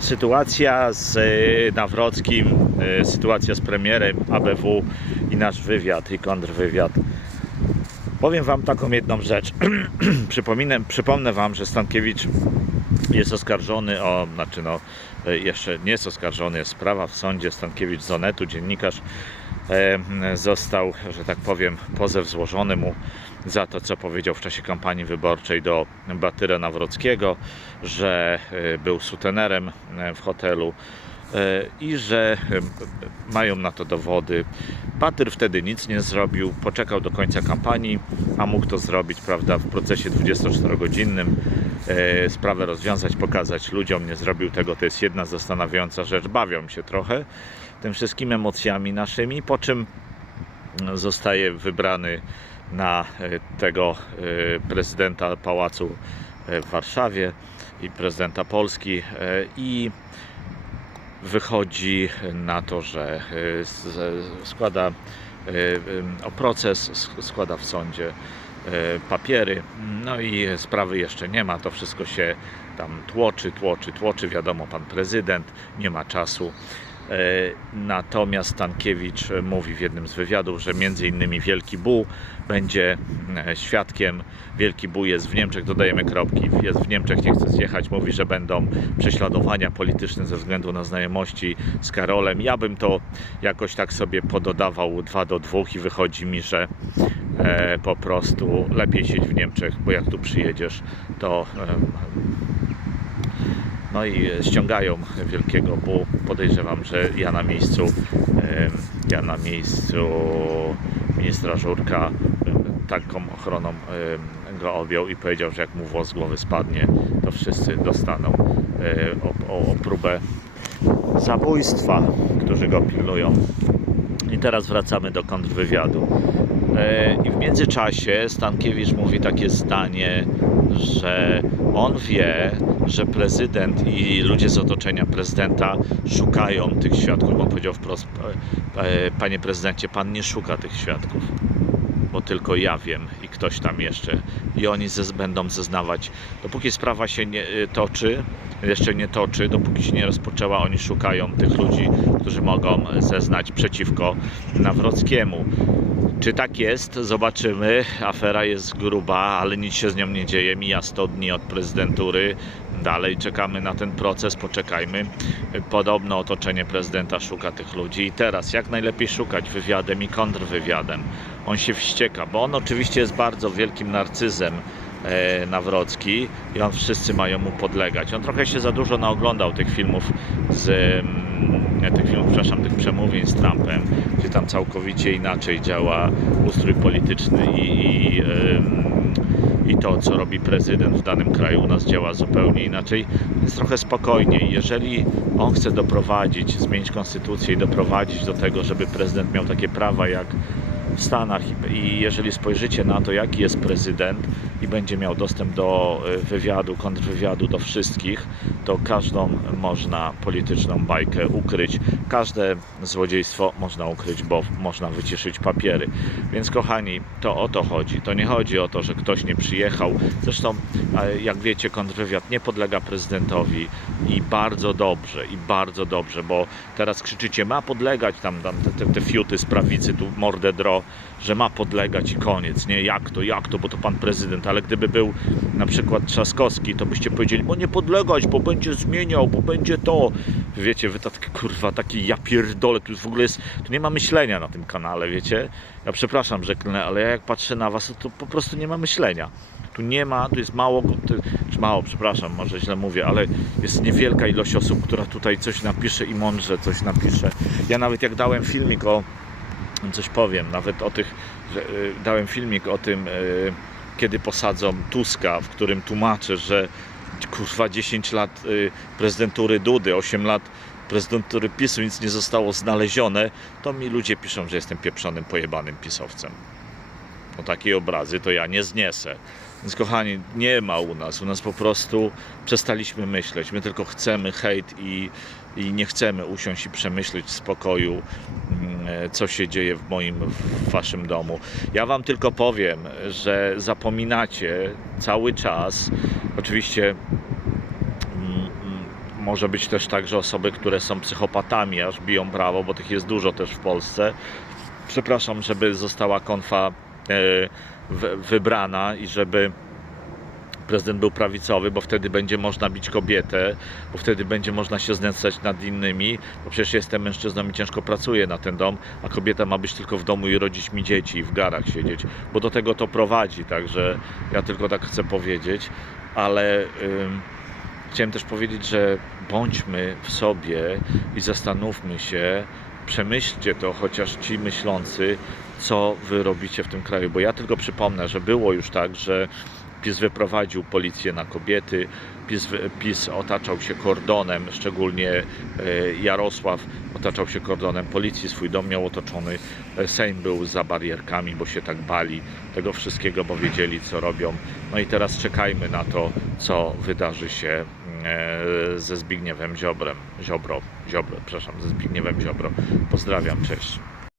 sytuacja z e, Nawrockim, e, sytuacja z premierem ABW i nasz wywiad i kontrwywiad. Powiem Wam taką jedną rzecz. Przypominę, przypomnę Wam, że Stankiewicz jest oskarżony o, znaczy no, e, jeszcze nie jest oskarżony, jest sprawa w sądzie. Stankiewicz z Onetu, dziennikarz, został, że tak powiem, pozew złożony mu za to, co powiedział w czasie kampanii wyborczej do Batyra Nawrockiego, że e, był sutenerem e, w hotelu e, i że e, mają na to dowody. Batyr wtedy nic nie zrobił, poczekał do końca kampanii, a mógł to zrobić, prawda, w procesie 24-godzinnym, e, sprawę rozwiązać, pokazać ludziom, nie zrobił tego, to jest jedna zastanawiająca rzecz, bawią się trochę tym wszystkimi emocjami naszymi, po czym zostaje wybrany na e, tego e, prezydenta pałacu e, w Warszawie i prezydenta Polski e, i wychodzi na to, że e, składa e, e, o proces, sk- składa w sądzie e, papiery, no i sprawy jeszcze nie ma, to wszystko się tam tłoczy, tłoczy, tłoczy, wiadomo, pan prezydent, nie ma czasu. E, Natomiast Stankiewicz mówi w jednym z wywiadów, że między innymi Wielki Bu będzie e, świadkiem. Wielki Bu jest w Niemczech, dodajemy kropki, jest w Niemczech, nie chce zjechać. Mówi, że będą prześladowania polityczne ze względu na znajomości z Karolem. Ja bym to jakoś tak sobie pododawał 2 do 2 i wychodzi mi, że e, po prostu lepiej siedź w Niemczech, bo jak tu przyjedziesz, to no i ściągają wielkiego, bo podejrzewam, że ja na miejscu, ja na miejscu ministra Żurka taką ochroną go objął i powiedział, że jak mu włos z głowy spadnie, to wszyscy dostaną e, o, o, o próbę zabójstwa, którzy go pilnują. I teraz wracamy do kontrwywiadu. E, I w międzyczasie Stankiewicz mówi takie zdanie, że on wie, że prezydent i ludzie z otoczenia prezydenta szukają tych świadków. On powiedział wprost, panie prezydencie, pan nie szuka tych świadków bo tylko ja wiem i ktoś tam jeszcze. I oni zez, będą zeznawać. Dopóki sprawa się nie y, toczy, jeszcze nie toczy, dopóki się nie rozpoczęła, oni szukają tych ludzi, którzy mogą zeznać przeciwko Nawrockiemu. Czy tak jest? Zobaczymy. Afera jest gruba, ale nic się z nią nie dzieje. Mija 100 dni od prezydentury. Dalej czekamy na ten proces, poczekajmy. Podobno otoczenie prezydenta szuka tych ludzi i teraz jak najlepiej szukać wywiadem i kontrwywiadem. On się wścieka, bo on oczywiście jest bardzo wielkim narcyzem e, Nawrocki i on wszyscy mają mu podlegać. On trochę się za dużo naoglądał tych filmów z mm, tych filmów, przepraszam, tych przemówień z Trumpem, gdzie tam całkowicie inaczej działa ustrój polityczny i, i, i to, co robi prezydent w danym kraju u nas działa zupełnie inaczej, więc trochę spokojniej. Jeżeli on chce doprowadzić, zmienić konstytucję i doprowadzić do tego, żeby prezydent miał takie prawa jak w Stanach i- jeżeli spojrzycie na to, jaki jest prezydent i będzie miał dostęp do y, wywiadu, kontrwywiadu, do wszystkich, to każdą można polityczną bajkę ukryć. Każde złodziejstwo można ukryć, bo można wyciszyć papiery. Więc kochani, to o to chodzi. To nie chodzi o to, że ktoś nie przyjechał. Zresztą, jak wiecie, kontrwywiad nie podlega prezydentowi i bardzo dobrze, i bardzo dobrze, bo teraz krzyczycie, ma podlegać tam, tam te, te, te fiuty z prawicy, tu mordę dro, że ma podlegać i koniec, nie? Jak to, jak to, bo to pan prezydent, ale gdyby był na przykład Trzaskowski, to byście powiedzieli, bo nie podlegać, bo będzie zmieniał, bo będzie to. Wiecie, wy tak, kurwa, taki ja pierdolę, tu w ogóle jest, tu nie ma myślenia na tym kanale, wiecie? Ja przepraszam, że klnę, ale ja jak patrzę na was, to, po prostu nie ma myślenia. Tu nie ma, tu jest mało, czy mało, przepraszam, może źle mówię, ale jest niewielka ilość osób, która tutaj coś napisze i mądrze coś napisze. Ja nawet jak dałem filmik o, coś powiem, nawet o tych, że, y, dałem filmik o tym, y, kiedy posadzą Tuska, w którym tłumaczę, że kurwa 10 lat y, prezydentury Dudy, 8 lat prezydentury PiSu, nic nie zostało znalezione, to mi ludzie piszą, że jestem pieprzonym, pojebanym pisowcem. No takie obrazy to ja nie zniesę. Więc kochani, nie ma u nas. U nas po prostu przestaliśmy myśleć. My tylko chcemy hejt i, i nie chcemy usiąść i przemyśleć w spokoju, mm, e, co się dzieje w moim, w waszym domu. Ja wam tylko powiem, że zapominacie cały czas, oczywiście mm, mm, może być też tak, że osoby, które są psychopatami, aż biją brawo, bo tych jest dużo też w Polsce. Przepraszam, żeby została konfa wybrana i żeby prezydent był prawicowy, bo wtedy będzie można bić kobietę, bo wtedy będzie można się znęcać nad innymi, bo przecież jestem mężczyzną i ciężko pracuję na ten dom, a kobieta ma być tylko w domu i rodzić mi dzieci i w garach siedzieć, bo do tego to prowadzi, także ja tylko tak chcę powiedzieć, ale ym, chciałem też powiedzieć, że bądźmy w sobie i zastanówmy się, przemyślcie to, chociaż ci myślący, co wy robicie w tym kraju, bo ja tylko przypomnę, że było już tak, że PiS wyprowadził policję na kobiety, PiS, PiS otaczał się kordonem, szczególnie e, Jarosław otaczał się kordonem policji, swój dom miał otoczony, e, Sejm był za barierkami, bo się tak bali tego wszystkiego, bo wiedzieli co robią. No i teraz czekajmy na to, co wydarzy się e, ze Zbigniewem Ziobrem, Ziobro, Ziobro, przepraszam, ze Zbigniewem Ziobro. Pozdrawiam, cześć.